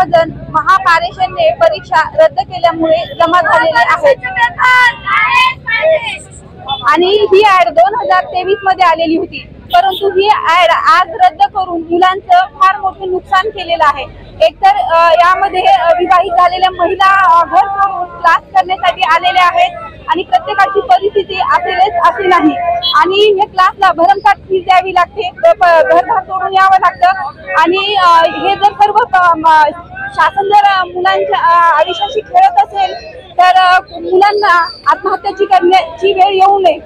सर्वजण महापारेषणने परीक्षा रद्द केल्यामुळे जमा झालेले आहेत आणि ही ऍड 2023 मध्ये आलेली होती, परंतु ही ऍड आज रद्द करून मुलांचं फार मोठं नुकसान केलेलं आहे। एकतर यामध्ये विवाहित झालेल्या महिला घर सोडून क्लास करण्यासाठी आलेल्या आहेत आणि प्रत्येकाची परिस्थिती असेलच असे नाही आणि हे क्लासला भरमसाठ फीस द्यावी लागते, घर सोडून यावं लागतं आणि हे जर सर्व शासन जर मुलांच्या आयुष्याशी खेळत असेल तर मुलांना आत्महत्याची करण्याची वेळ येऊ नये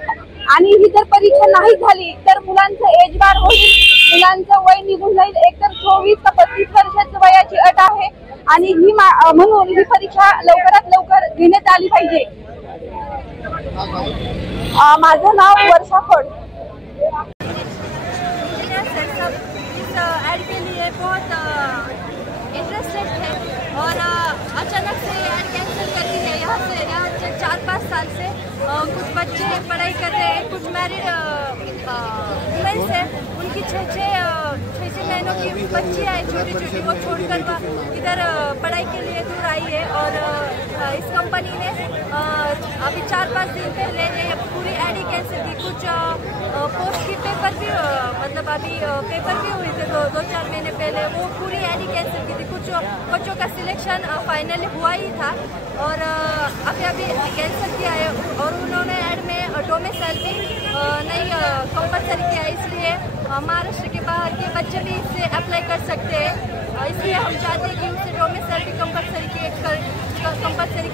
आणि ही जर परीक्षा नाही झाली तर मुलांचं एज बार होईल, मुलांचं वय निघून जाईल। एकतर 24 ते 35 वर्षाच्या वयाची अट आहे आणि ही म्हणून ही परीक्षा लवकरात लवकर घेण्यात आली पाहिजे। माझं नाव वर्षा खोड। इंटरेस्टेड थे और अचानक से ऐड कैंसिल कर दी है। यहाँ से 4-5 साल से कुछ बच्चे पढ़ाई कर रहे हैं, कुछ मैरिड वुमेन्स है, उनकी 6 महीनों की बच्ची आई छोटी वो छोड़कर इधर पढ़ाई के लिए दूर आई है और इस कंपनी ने अभी 4-5 दिन पहले ये पूरी ऐड ही कैंसिल की। कुछ पोस्ट की पेपर भी मतलब अभी पेपर भी हुए थे 2-4 महीने पहले, वो पूरी ऐड ही कैंसिल की थी। कुछ बच्चों का सिलेक्शन फाइनली हुआ ही था और अभी कैंसिल किया है और उन्होंने ऐड में डोमिसाइल भी नहीं कंपलसरी किया, इसलिए महाराष्ट्र के बाहर के बच्चे भी इससे अप्लाई कर सकते हैं। इसलिए हम चाहते हैं कि उसे डोमिसाइल भी कंपलसरी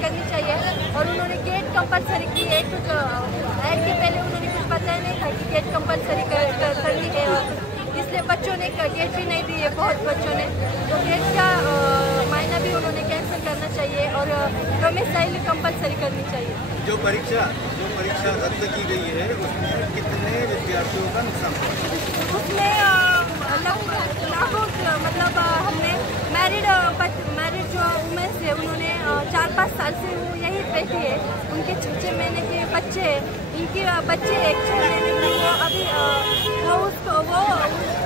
करनी चाहिए और उन्होंने गेट कंपलसरी की है। कुछ ऐड के पहले उन्होंने कुछ बताया नहीं था कि गेट कंपलसरी करनी है और इसलिए बच्चों ने गेट भी नहीं दी है बहुत बच्चों ने, तो गेट का मायना भी उन्होंने कैंसिल करना चाहिए और डोमिसाइल कंपलसरी करनी चाहिए। जो परीक्षा रद्द की गई है उसमें कितने विद्यार्थियों का नुकसान हुआ? उसमें लाखों मतलब हमने मैरिड जो वुमेन्स है उन्होंने 4-5 साल से वो यही बैठी है, उनके 6 महीने के बच्चे हैं, इनके बच्चे 6 महीने में वो अभी वो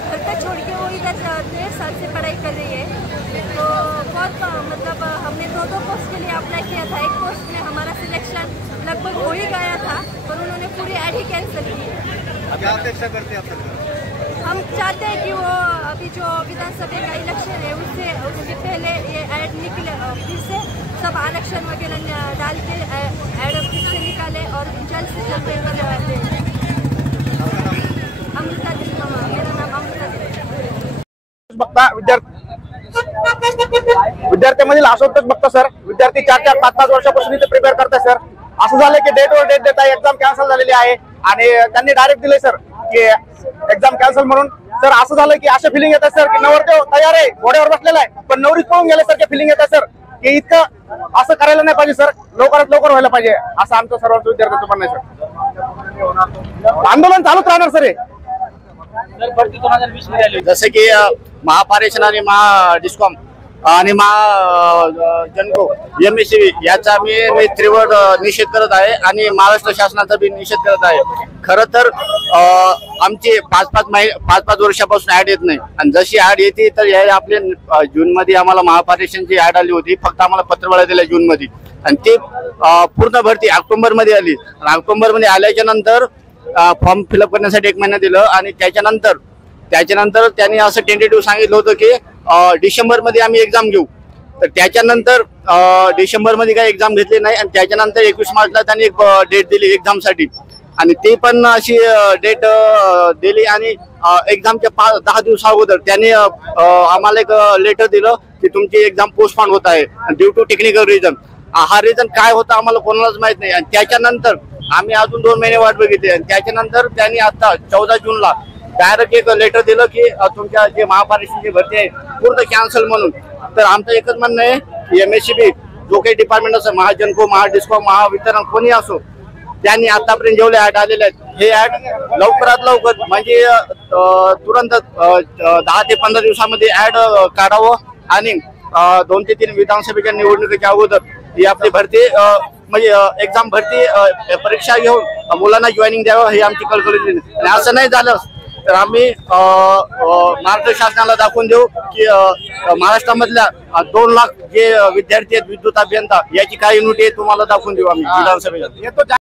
घर पर छोड़ के वो इधर 1.5 साल से पढ़ाई कर रही है। तो बहुत मतलब हमने 2 पोस्ट के लिए अप्लाई किया था, एक पोस्ट में हमारा सिलेक्शन लगभग हो ही गया था और उन्होंने पूरी ऐड ही कैंसिल की है। क्या अपेक्षा करते हैं आप सरकार? हम चाहते हैं कि वो अभी जो विधानसभा का इलेक्शन है उससे पहले ये ऐड निकले, फिर से सब आरक्षण वगैरह डाल के ऐड फिर से निकाले और जल्द से जल्द पेपर दें। अमृता दिल्मा, मेरा नाम अमृता बघता विद्यार्थ्यांमधील असंतोष बघता सर, विद्यार्थी 4-5 वर्षापासून इथे प्रिपेअर करतात सर। असं झालं की डेटवर डेट देता एक्झाम कॅन्सल झालेली आहे आणि त्यांनी डायरेक्ट दिले सर की एक्झाम कॅन्सल म्हणून। सर असं झालं की अशा फिलिंग येतात सर की नवरदेव तयार आहे, घोड्यावर बसलेला आहे, पण नवरी पळून गेल्यासारखे फिलिंग येतात सर की इतकं असं करायला नाही पाहिजे सर, लवकरात लवकर व्हायला पाहिजे असं आमचं सर्वांचं विद्यार्थ्यांचं म्हणणं आहे सर। आंदोलन चालूच राहणार सर हे। जसे की महापारेषण आणि महाडिस्कॉम आणि जनको MSCB याचा मी तीव्र निषेध करत आहे आणि महाराष्ट्र शासनाचा बी निषेध करत आहे। खरं तर आमची 5-5 वर्षापासून ऍड येत नाही आणि जशी ऍड येते तर हे आपले जून मध्ये आम्हाला महापारेषणची ऍड आली होती, फक्त आम्हाला पत्रवळा दिला जून मध्ये आणि ती पूर्ण भरती ऑक्टोबर मध्ये आली आणि ऑक्टोबर मध्ये आल्याच्या नंतर फॉर्म फिलअप करण्यासाठी 1 महिना दिलं आणि त्याच्यानंतर त्यांनी असं टेंटेटिव्ह सांगितलं होतं की डिसेंबर मध्ये आम्ही एक्झाम घेऊ। तर त्याच्यानंतर डिसेंबर मध्ये काही एक्झाम घेतली नाही आणि त्याच्यानंतर 21 मार्चला त्यांनी एक डेट दिली एक्झामसाठी आणि ती पण अशी डेट दिली आणि एक्झामच्या 10 दिवस अगोदर त्यांनी आम्हाला एक लेटर दिलं की तुमची एक्झाम पोस्टपोन होत आहे ड्यू टू टेक्निकल रिझन। हा रिझन काय होता आम्हाला कोणालाच माहित नाही आणि त्याच्यानंतर आम्ही अजून 2 महिने वाट बघितली आणि त्याच्यानंतर त्यांनी आता 14 जूनला डायरेक्ट एक लेटर दिलं की तुमच्या जे महापारेषणची भरती आहे पूर्ण कॅन्सल म्हणून। तर आमचं एकच म्हणणं आहे MSCB जो काही डिपार्टमेंट असं महाजनको महाडिस्कॉम महावितरण कोणी असो त्यांनी आतापर्यंत जेवढे ऍड आलेले आहेत हे ऍड लवकरात लवकर म्हणजे तुरंत 10 ते 15 दिवसामध्ये ऍड काढावं आणि 2 ते 3 विधानसभेच्या निवडणुकीच्या अगोदर ही आपली भरती म्हणजे एक्झाम भरती परीक्षा घेऊन मुलांना जॉईनिंग द्यावं ही आमची कळकळी आणि असं नाही झालं तर आम्ही महाराष्ट्र शासनाला दाखवून देऊ की महाराष्ट्रामधल्या 2 लाख जे विद्यार्थी आहेत विद्युत अभियंता याची काय युनिट आहे तुम्हाला दाखवून देऊ आम्ही विधानसभेला.